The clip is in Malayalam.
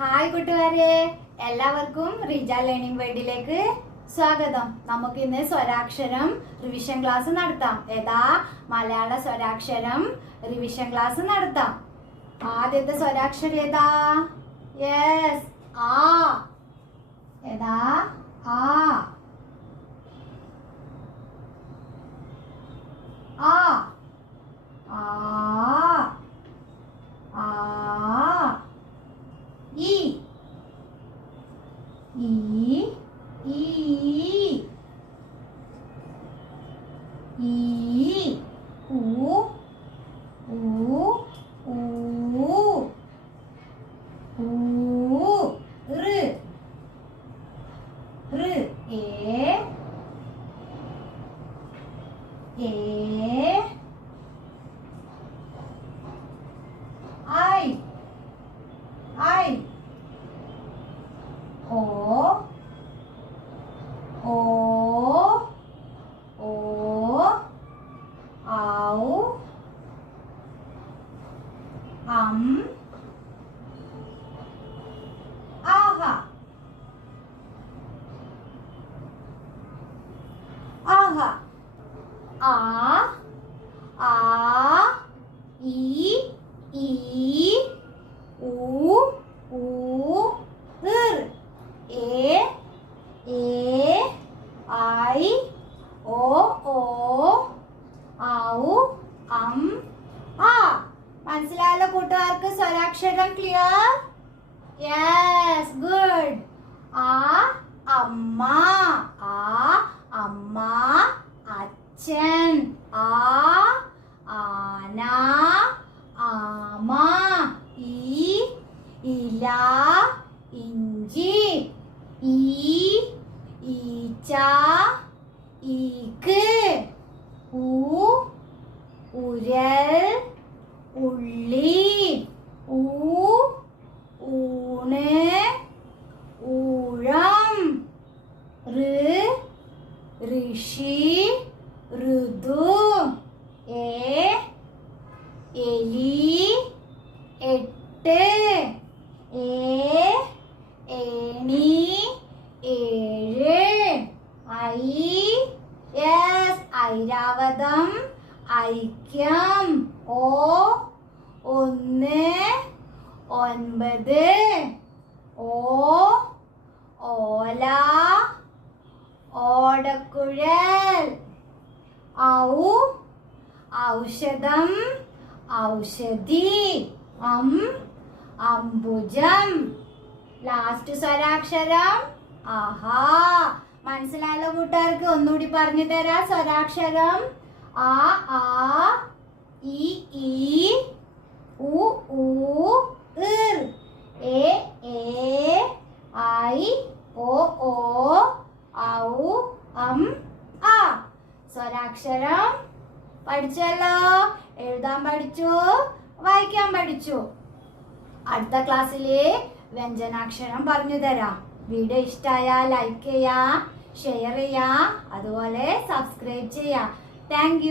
ഹായ് കൂട്ടുകാരെ എല്ലാവർക്കും റീജ ലേണിംഗ് വേൾഡിലേക്ക് സ്വാഗതം. നമുക്ക് ഇന്ന് സ്വരാക്ഷരം റിവിഷൻ ക്ലാസ് നടത്താം. ഏതാ? മലയാള സ്വരാക്ഷരം റിവിഷൻ ക്ലാസ് നടത്താം. ആദ്യത്തെ സ്വരാക്ഷരം ഏതാ? യെസ് ആ. ഏതാ? ആ ആ ആ ആ ഈ ഈ ഈ ഈ ഊ ഊ ഊ ഊ ഋ ഋ ഏ ഏ ഐ ഐ ഓ ഓ ഔ അം ആഹ ആഹ ആ ആ ഈ ഈ ഊ ഊ ഋർ എ എ ഐ ഓ ഓ ഔ അം ആ. മനസ്സിലായല്ലോ കൂട്ടുകാർക്ക്? സ്വരാക്ഷരം ക്ലിയർ യെസ് ഗുഡ് ആ അമ്മ ആ അമ്മ അച്ഛൻ ആ ആന ആമ ഈ ഇല ഇഞ്ചി ഈ ഈച്ച ഈക്ക് ഊ ഉരൽ ഉള്ളി ഊ ഊണ് ഊഴം ഋ ഋഷി ഋതു എ എലി എട്ട് ഏ ഏണി ഏഴ് ഐ യെസ് ഐരാവതം ഐക്യം ഓ ഒന്ന് ഒൻപത്. ഓ ഓല ഓടക്കുഴൽ. ഔ ഔഷധം ഔഷധി. അം അംബുജം. ലാസ്റ്റ് സ്വരാക്ഷരം. ആഹാ. മനസ്സിലായല്ലോ കൂട്ടുകാർക്ക്? ഒന്നുകൂടി പറഞ്ഞു തരാം. സ്വരാക്ഷരം. ആ ആ ഇ ഈ ഉ ഉ എ എ ഐ ഓ ഓ ഔ അം ആ. സ്വരാക്ഷരം പഠിച്ചല്ലോ. എഴുതാൻ പഠിച്ചു വായിക്കാൻ പഠിച്ചു. അടുത്ത ക്ലാസ്സിലെ വ്യഞ്ജനാക്ഷരം പറഞ്ഞു തരാം. വീഡിയോ ഇഷ്ടമായ ലൈക്ക് ചെയ്യുക ഷെയർ ചെയ്യുക അതുപോലെ സബ്സ്ക്രൈബ് ചെയ്യാ. Thank you.